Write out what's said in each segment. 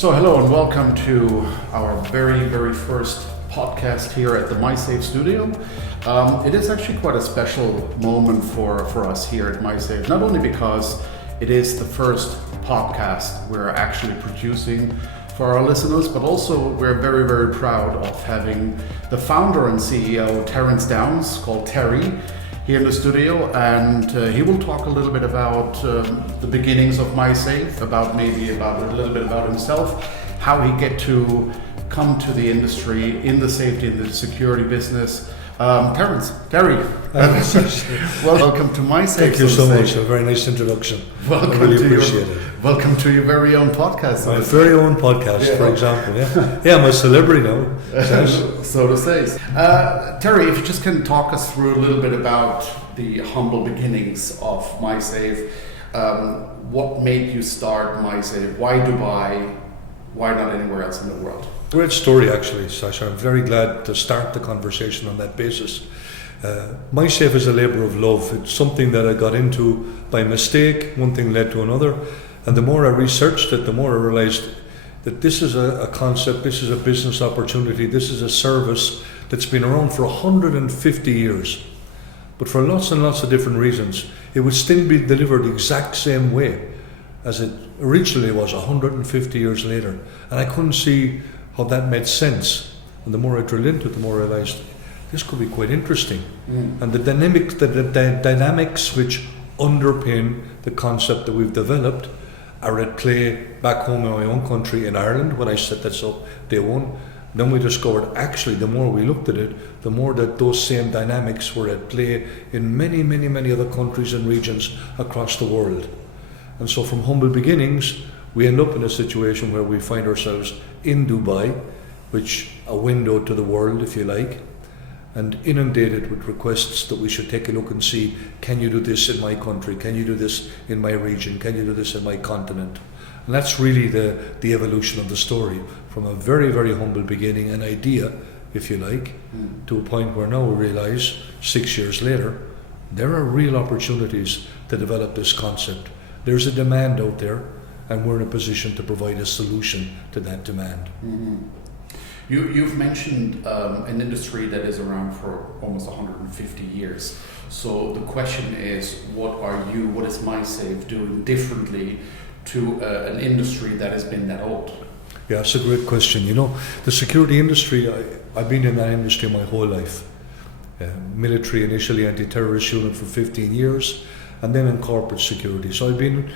So hello and welcome to our very first podcast here at the MySafe studio. It is actually quite a special moment for us here at MySafe, not only because it is the first podcast we're actually producing for our listeners, but also we're very proud of having the founder and CEO Terence called Terry, here in the studio, and he will talk a little bit about the beginnings of MySafe, about a little bit about himself, how he get to come to the industry in the safety and the security business. Terry, welcome to MySafe. Thank you so much. A very nice introduction. I really appreciate it. Welcome to your very own podcast. My very own podcast, for example. Yeah, I'm a celebrity now. So to say. Terry, if you just can talk us through a little bit about the humble beginnings of MySafe. What made you start MySafe? Why Dubai? Why not anywhere else in the world? Great story, actually, Sascha. I'm very glad to start the conversation on that basis. MySafe is a labour of love. It's something that I got into by mistake. One thing led to another. And the more I researched it, the more I realised that this is a concept, this is a business opportunity, this is a service that's been around for 150 years. But for lots and lots of different reasons, it would still be delivered the exact same way as it originally was 150 years later. And I couldn't see how that made sense. And the more I drilled into it, the more I realised this could be quite interesting. And the dynamics which underpin the concept that we've developed are at play back home in my own country in Ireland when I set this up day one. Then we discovered actually the more we looked at it, the more that those same dynamics were at play in many other countries and regions across the world. And so from humble beginnings, we end up in a situation where we find ourselves in Dubai, which a window to the world, if you like, and inundated with requests that we should take a look and see, can you do this in my country? Can you do this in my region? Can you do this in my continent? And that's really the evolution of the story, from a very humble beginning, an idea, if you like, to a point where now we realise, 6 years later, there are real opportunities to develop this concept. There's a demand out there, and we're in a position to provide a solution to that demand. You've mentioned an industry that is around for almost 150 years. So the question is, what is MySafe doing differently to an industry that has been that old? Yeah, it's a great question. You know, the security industry, I've been in that industry my whole life. Military initially, anti-terrorist unit for 15 years, and then in corporate security. So I've been,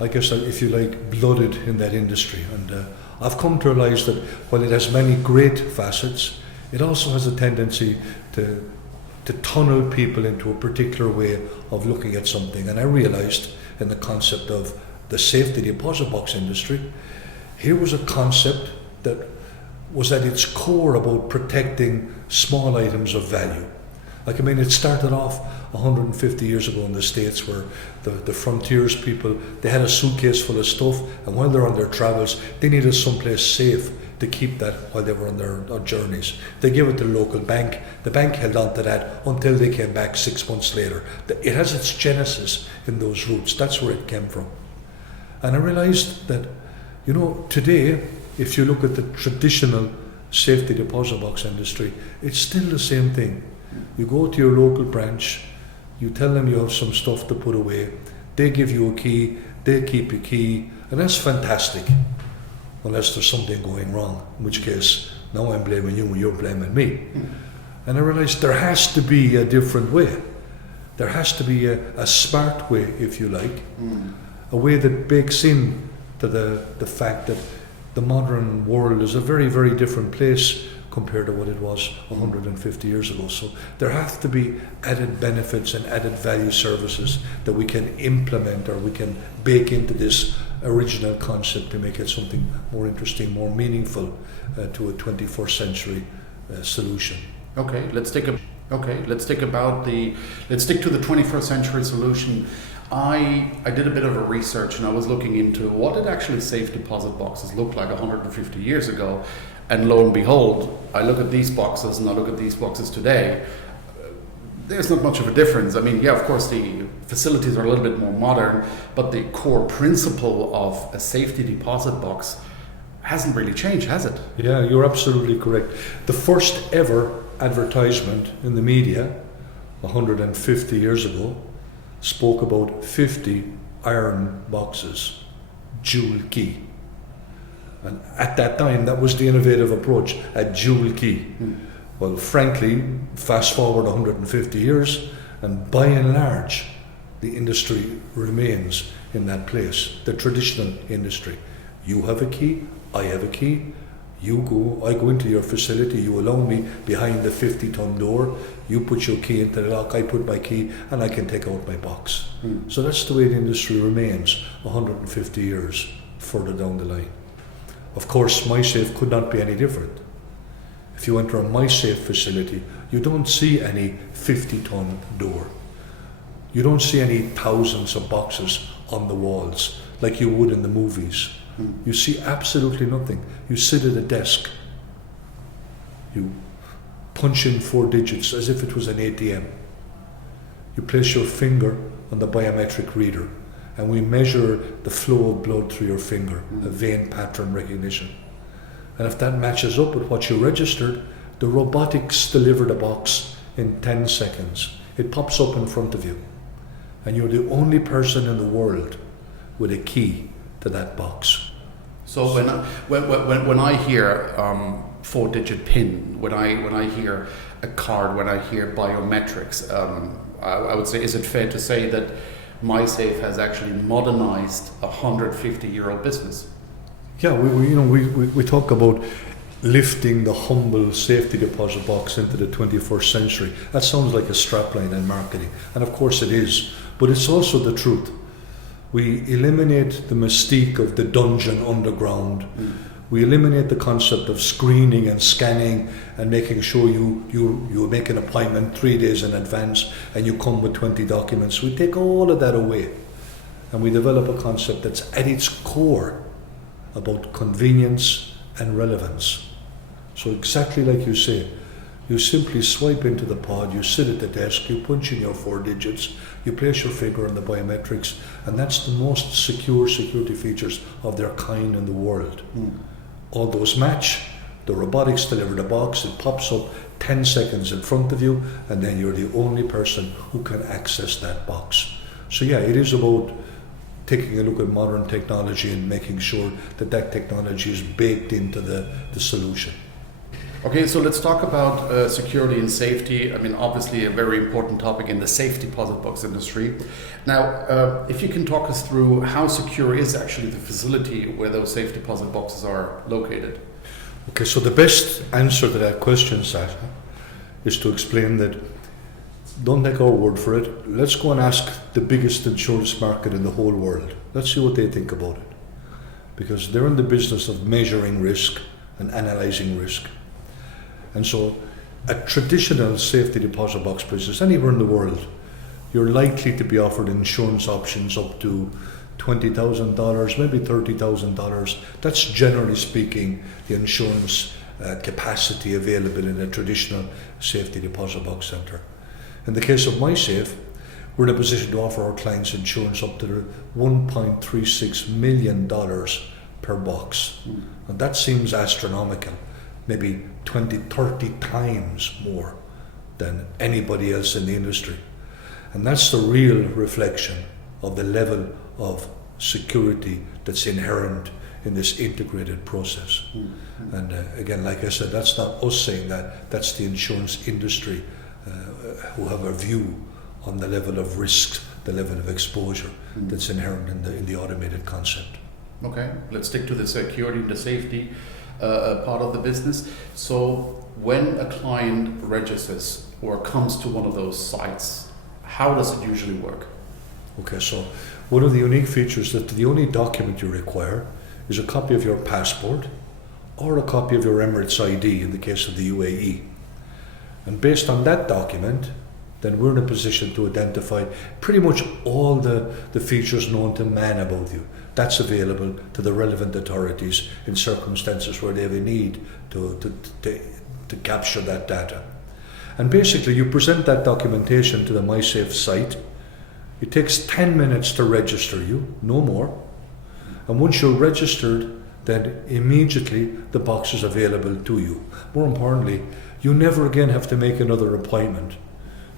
I guess, if you like, blooded in that industry. And I've come to realise that while it has many great facets, it also has a tendency to tunnel people into a particular way of looking at something. And I realised in the concept of the safety deposit box industry, here was a concept that was at its core about protecting small items of value. Like, I mean, it started off 150 years ago in the States, where the frontiers people, they had a suitcase full of stuff, and while they're on their travels, they needed someplace safe to keep that while they were on their journeys. They gave it to the local bank. The bank held on to that until they came back 6 months later. It has its genesis in those roots. That's where it came from. And I realised that, you know, today, if you look at the traditional safety deposit box industry, it's still the same thing. You go to your local branch, you tell them you have some stuff to put away, they give you a key, they keep your key, and that's fantastic, unless there's something going wrong, in which case now I'm blaming you and you're blaming me. And I realised there has to be a different way. There has to be a smart way, if you like, a way that bakes in to the fact that the modern world is a very different place compared to what it was 150 years ago. So there have to be added benefits and added value services that we can implement, or we can bake into this original concept to make it something more interesting, more meaningful to a 21st century solution. Let's stick to the 21st century solution. I did a bit of a research, and I was looking into what did actually safe deposit boxes look like 150 years ago. And lo and behold, I look at these boxes and I look at these boxes today. There's not much of a difference. I mean, yeah, of course, the facilities are a little bit more modern, but the core principle of a safety deposit box hasn't really changed, has it? Yeah, you're absolutely correct. The first ever advertisement in the media 150 years ago spoke about 50 iron boxes, jewel key. And at that time, that was the innovative approach, a jewel key. Well, frankly, fast forward 150 years, and by and large, the industry remains in that place, the traditional industry. You have a key, I have a key, I go into your facility, you allow me behind the 50-ton door, you put your key into the lock, I put my key, and I can take out my box. So that's the way the industry remains 150 years further down the line. Of course, MySafe could not be any different. If you enter a MySafe facility, you don't see any 50-ton door. You don't see any thousands of boxes on the walls like you would in the movies. You see absolutely nothing. You sit at a desk. You punch in 4 digits as if it was an ATM. You place your finger on the biometric reader, and we measure the flow of blood through your finger, a vein pattern recognition. And if that matches up with what you registered, the robotics deliver the box in 10 seconds. It pops up in front of you, and you're the only person in the world with a key to that box. So when I hear 4-digit PIN, when I hear a card, when I hear biometrics, I would say, is it fair to say that MySafe has actually modernized a 150-year-old business? Yeah, we talk about lifting the humble safety deposit box into the 21st century. That sounds like a strapline in marketing, and of course it is, but it's also the truth. We eliminate the mystique of the dungeon underground. We eliminate the concept of screening and scanning and making sure you make an appointment 3 days in advance and you come with 20 documents. We take all of that away, and we develop a concept that's at its core about convenience and relevance. So exactly like you say, you simply swipe into the pod, you sit at the desk, you punch in your 4 digits, you place your finger on the biometrics, and that's the most secure security features of their kind in the world. All those match, the robotics deliver the box, it pops up 10 seconds in front of you, and then you're the only person who can access that box. So yeah, it is about taking a look at modern technology and making sure that that technology is baked into the solution. Okay, so let's talk about security and safety. I mean, obviously a very important topic in the safe deposit box industry. Now, if you can talk us through how secure is actually the facility where those safe deposit boxes are located? Okay, so the best answer to that question, Sascha, is to explain that don't take our word for it. Let's go and ask the biggest insurance market in the whole world. Let's see what they think about it. Because they're in the business of measuring risk and analyzing risk. And so a traditional safety deposit box business anywhere in the world, you're likely to be offered insurance options up to $20,000, maybe $30,000. That's generally speaking the insurance capacity available in a traditional safety deposit box center. In the case of MySafe, we're in a position to offer our clients insurance up to $1.36 million per box. And that seems astronomical, maybe 20, 30 times more than anybody else in the industry. And that's the real reflection of the level of security that's inherent in this integrated process. And again, like I said, that's not us saying that, that's the insurance industry who have a view on the level of risk, the level of exposure that's inherent in the automated concept. Okay, let's stick to the security and the safety part of the business. So when a client registers or comes to one of those sites, how does it usually work? Okay, so one of the unique features that the only document you require is a copy of your passport or a copy of your Emirates ID in the case of the UAE. And based on that document, then we're in a position to identify pretty much all the features known to man about you. That's available to the relevant authorities in circumstances where they have a need to capture that data. And basically you present that documentation to the MySafe site. It takes 10 minutes to register you, no more. And once you're registered, then immediately the box is available to you. More importantly, you never again have to make another appointment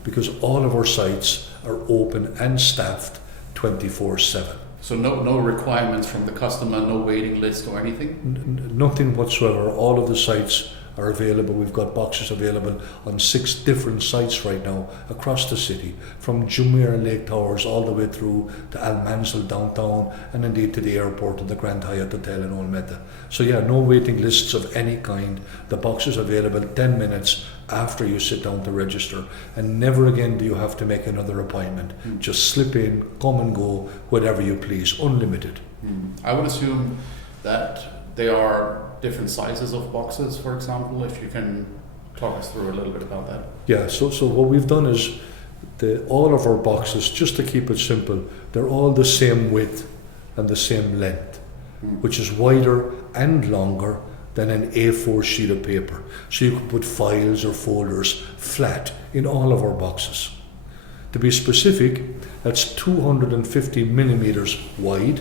because all of our sites are open and staffed 24/7. So no requirements from the customer, no waiting list or anything? Nothing whatsoever. All of the sites are available. We've got boxes available on 6 different sites right now across the city, from Jumeirah Lake Towers all the way through to Almanzil downtown and indeed to the airport and the Grand Hyatt Hotel in Old Meta. So yeah, no waiting lists of any kind. The box is available 10 minutes after you sit down to register, and never again do you have to make another appointment. Just slip in, come and go, whatever you please, unlimited. I would assume that there are different sizes of boxes, for example, if you can talk us through a little bit about that. Yeah, so what we've done is all of our boxes, just to keep it simple, they're all the same width and the same length, which is wider and longer than an A4 sheet of paper. So you can put files or folders flat in all of our boxes. To be specific, that's 250 millimeters wide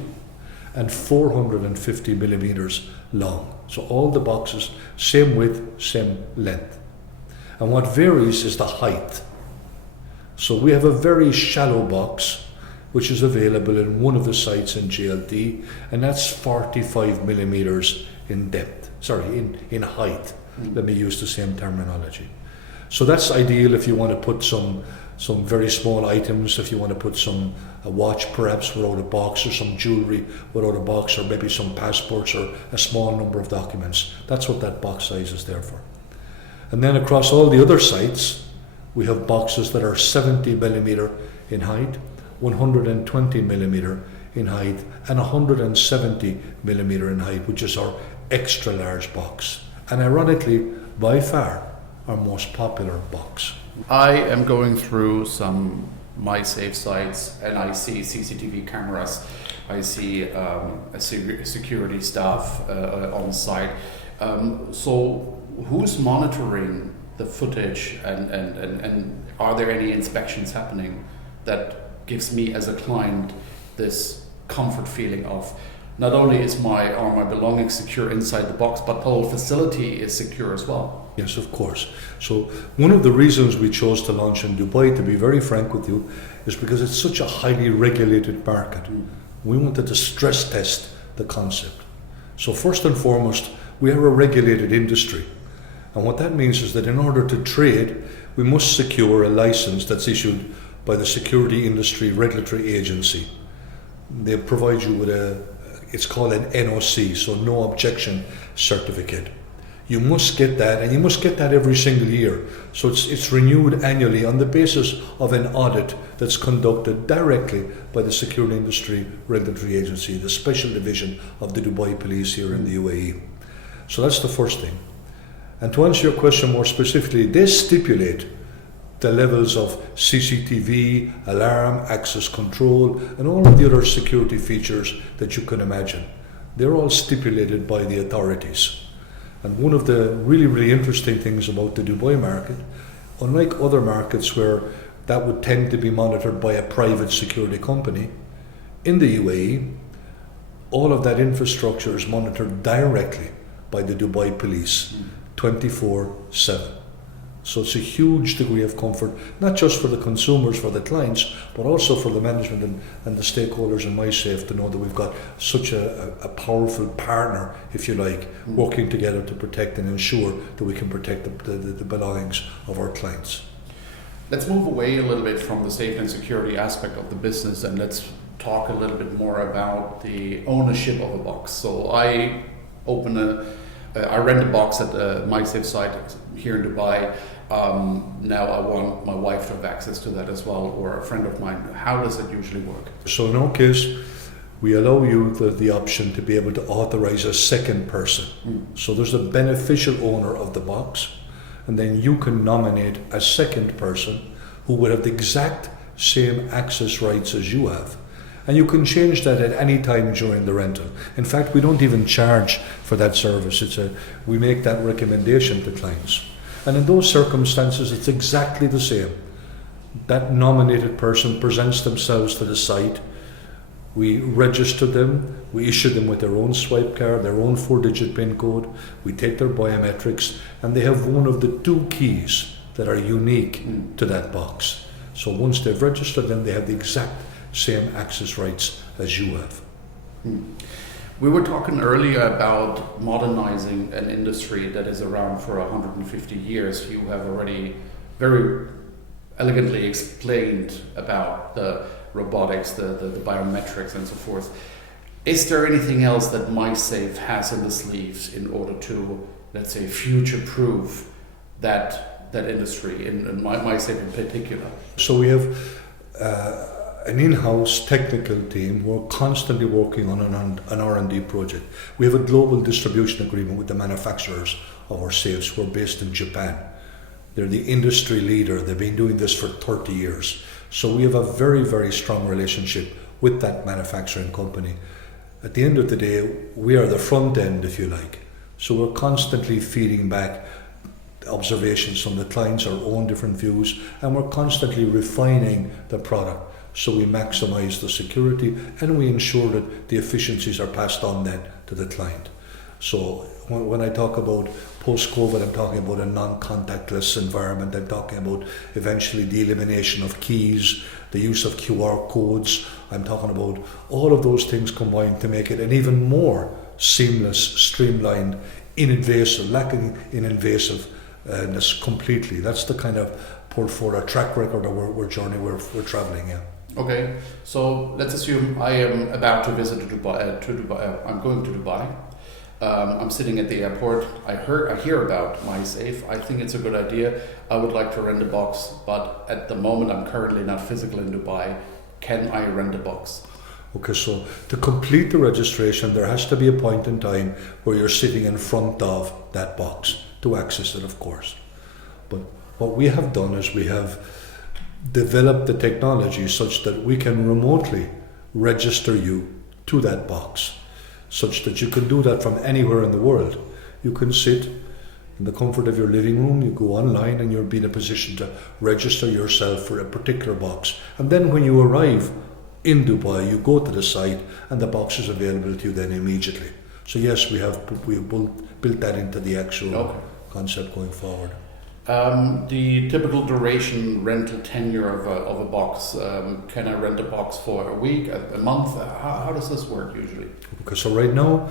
and 450 millimeters long. So all the boxes, same width, same length. And what varies is the height. So we have a very shallow box, which is available in one of the sites in GLT, and that's 45 millimeters in depth, in height. Let me use the same terminology. So that's ideal if you want to put some very small items, if you want to put a watch perhaps without a box, or some jewellery without a box, or maybe some passports or a small number of documents. That's what that box size is there for. And then across all the other sites, we have boxes that are 70 millimeter in height, 120 millimeter in height, and 170 millimeter in height, which is our extra large box. And ironically, by far, our most popular box. I am going through some MySafe sites and I see CCTV cameras, I see security staff on site. So who's monitoring the footage and are there any inspections happening that gives me as a client this comfort feeling of not only are my belongings secure inside the box, but the whole facility is secure as well? Yes, of course. So one of the reasons we chose to launch in Dubai, to be very frank with you, is because it's such a highly regulated market. We wanted to stress test the concept. So first and foremost, we are a regulated industry. And what that means is that in order to trade, we must secure a license that's issued by the Security Industry Regulatory Agency. They provide you with it's called an NOC, so no objection certificate. You must get that, and you must get that every single year. So it's renewed annually on the basis of an audit that's conducted directly by the Security Industry Regulatory Agency, the special division of the Dubai Police here in the UAE. So that's the first thing. And to answer your question more specifically, they stipulate the levels of CCTV, alarm, access control, and all of the other security features that you can imagine. They're all stipulated by the authorities. And one of the really, really interesting things about the Dubai market, unlike other markets where that would tend to be monitored by a private security company, in the UAE, all of that infrastructure is monitored directly by the Dubai police, 24/7. So it's a huge degree of comfort, not just for the consumers, for the clients, but also for the management and the stakeholders in MySafe to know that we've got such a powerful partner, if you like, working together to protect and ensure that we can protect the belongings of our clients. Let's move away a little bit from the safety and security aspect of the business and let's talk a little bit more about the ownership of a box. So I rent a box at the MySafe site here in Dubai. Now I want my wife to have access to that as well, or a friend of mine. How does it usually work? So in our case, we allow you the option to be able to authorize a second person. So there's a beneficial owner of the box, and then you can nominate a second person who would have the exact same access rights as you have. And you can change that at any time during the rental. In fact, we don't even charge for that service. We make that recommendation to clients. And in those circumstances, it's exactly the same. That nominated person presents themselves to the site We register them, we issue them with their own swipe card, their own 4-digit PIN code, we take their biometrics, and they have one of the 2 keys that are unique to that box. So once they've registered them, they have the exact same access rights as you have. We were talking earlier about modernizing an industry that is around for 150 years. You have already very elegantly explained about the robotics, the biometrics and so forth. Is there anything else that MySafe has in the sleeves in order to, let's say, future-proof that industry, in MySafe in particular? So we have an in-house technical team who are constantly working on an R&D project. We have a global distribution agreement with the manufacturers of our safes who are based in Japan. They're the industry leader. They've been doing this for 30 years. So we have a very, very strong relationship with that manufacturing company. At the end of the day, we are the front end, if you like. So we're constantly feeding back observations from the clients, our own different views, and we're constantly refining the product so we maximize the security and we ensure that the efficiencies are passed on then to the client. So when I talk about post-COVID, I'm talking about a non-contactless environment. I'm talking about eventually the elimination of keys, the use of QR codes. I'm talking about all of those things combined to make it an even more seamless, streamlined, lacking in invasiveness completely. That's the kind of portfolio track record or we're traveling. Yeah. Okay, so let's assume I am about to visit Dubai. I'm going to Dubai. I'm sitting at the airport. I hear about MySafe. I think it's a good idea. I would like to rent a box, but at the moment I'm currently not physically in Dubai. Can I rent a box? Okay, so to complete the registration, there has to be a point in time where you're sitting in front of that box to access it, of course. But what we have done is we have developed the technology such that we can remotely register you to that box, such that you can do that from anywhere in the world. You can sit in the comfort of your living room, you go online and you'll be in a position to register yourself for a particular box. And then when you arrive in Dubai, you go to the site and the box is available to you then immediately. So yes, we have built that into the actual concept going forward. The typical duration rental tenure of a box, can I rent a box for a week, a month? How does this work usually? Okay, so right now,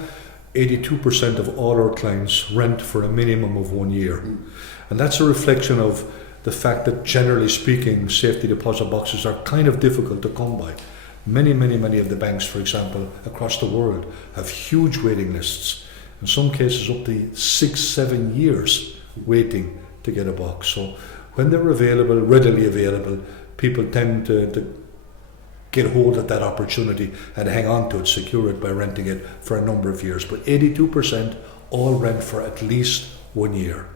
82% of all our clients rent for a minimum of 1 year. And that's a reflection of the fact that generally speaking, safety deposit boxes are kind of difficult to come by. Many of the banks, for example, across the world have huge waiting lists. In some cases up to 6-7 years waiting to get a box. So when they're available, readily available, people tend to get hold of that opportunity and hang on to it, secure it by renting it for a number of years. But 82% all rent for at least 1 year.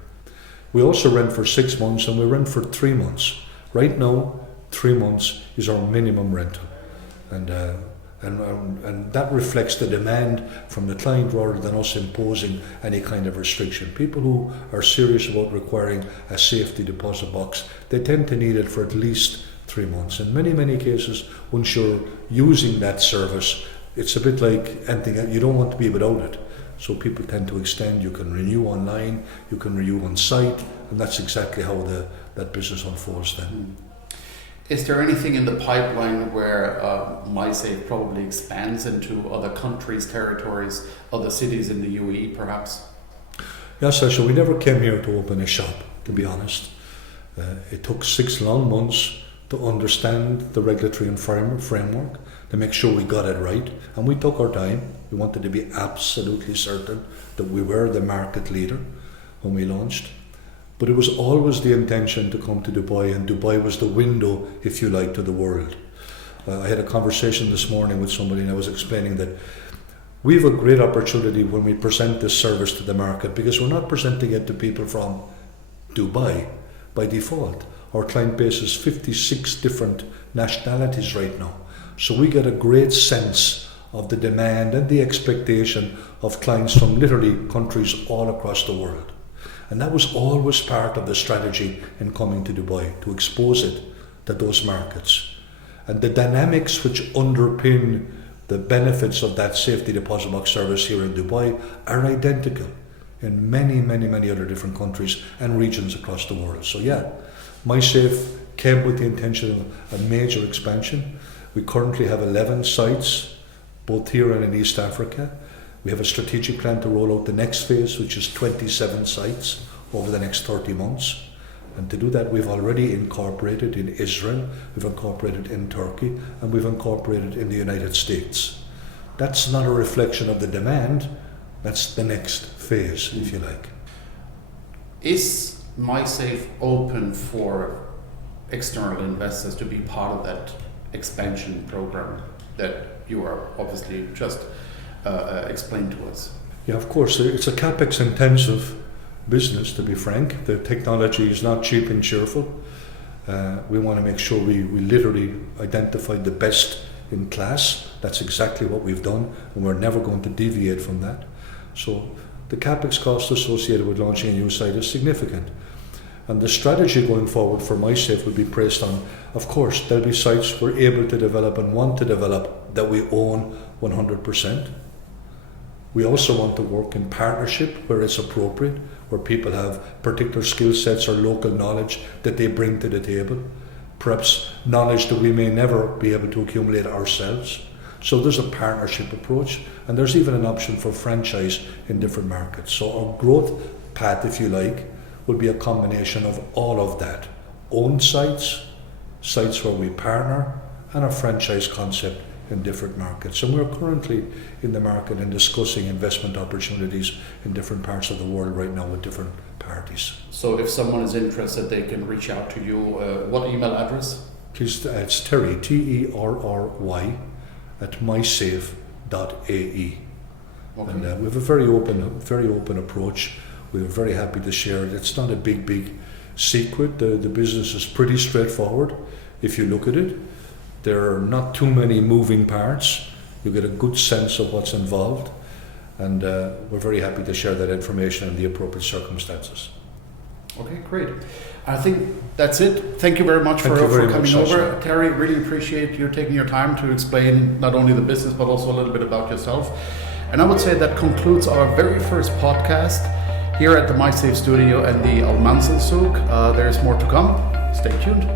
We also rent for 6 months and we rent for 3 months. Right now, 3 months is our minimum rental. And that reflects the demand from the client rather than us imposing any kind of restriction. People who are serious about requiring a safety deposit box, they tend to need it for at least 3 months. In many cases, once you're using that service, it's a bit like anything else. You don't want to be without it. So people tend to extend. You can renew online, you can renew on site, and that's exactly how that business unfolds then. Is there anything in the pipeline where MySafe probably expands into other countries, territories, other cities in the UAE perhaps? Yes, Sascha, we never came here to open a shop, to be honest. It took 6 long months to understand the regulatory framework, to make sure we got it right, and we took our time. We wanted to be absolutely certain that we were the market leader when we launched. But it was always the intention to come to Dubai, and Dubai was the window, if you like, to the world. I had a conversation this morning with somebody and I was explaining that we have a great opportunity when we present this service to the market, because we're not presenting it to people from Dubai by default. Our client base is 56 different nationalities right now. So we get a great sense of the demand and the expectation of clients from literally countries all across the world. And that was always part of the strategy in coming to Dubai, to expose it to those markets. And the dynamics which underpin the benefits of that safety deposit box service here in Dubai are identical in many other different countries and regions across the world. So yeah, MySafe came with the intention of a major expansion. We currently have 11 sites, both here and in East Africa. We have a strategic plan to roll out the next phase, which is 27 sites over the next 30 months. And to do that, we've already incorporated in Israel, we've incorporated in Turkey, and we've incorporated in the United States. That's not a reflection of the demand, that's the next phase, if you like. Is MySafe open for external investors to be part of that expansion program that you are obviously just explained to us? Yeah, of course, it's a capex intensive business, to be frank. The technology is not cheap and cheerful. We want to make sure we literally identify the best in class. That's exactly what we've done, and we're never going to deviate from that. So the capex cost associated with launching a new site is significant. And the strategy going forward for MySafe will be based on, of course, there'll be sites we're able to develop and want to develop that we own 100%. We also want to work in partnership where it's appropriate, where people have particular skill sets or local knowledge that they bring to the table, perhaps knowledge that we may never be able to accumulate ourselves. So there's a partnership approach, and there's even an option for franchise in different markets. So our growth path, if you like, will be a combination of all of that. Owned sites, sites where we partner, and a franchise concept in different markets. And we're currently in the market and discussing investment opportunities in different parts of the world right now with different parties. So if someone is interested, they can reach out to you. What email address? Please, it's Terry, Terry, at mysafe.ae. Okay. And we have a very open approach. We're very happy to share it. It's not a big secret. The business is pretty straightforward if you look at it. There are not too many moving parts. You get a good sense of what's involved, and we're very happy to share that information in the appropriate circumstances. Okay, great. I think that's it. Thank you very much for coming over. Terry, really appreciate you taking your time to explain not only the business, but also a little bit about yourself. And I would say that concludes our very first podcast here at the MySafe studio and the Al Mansell Souk. There's more to come. Stay tuned.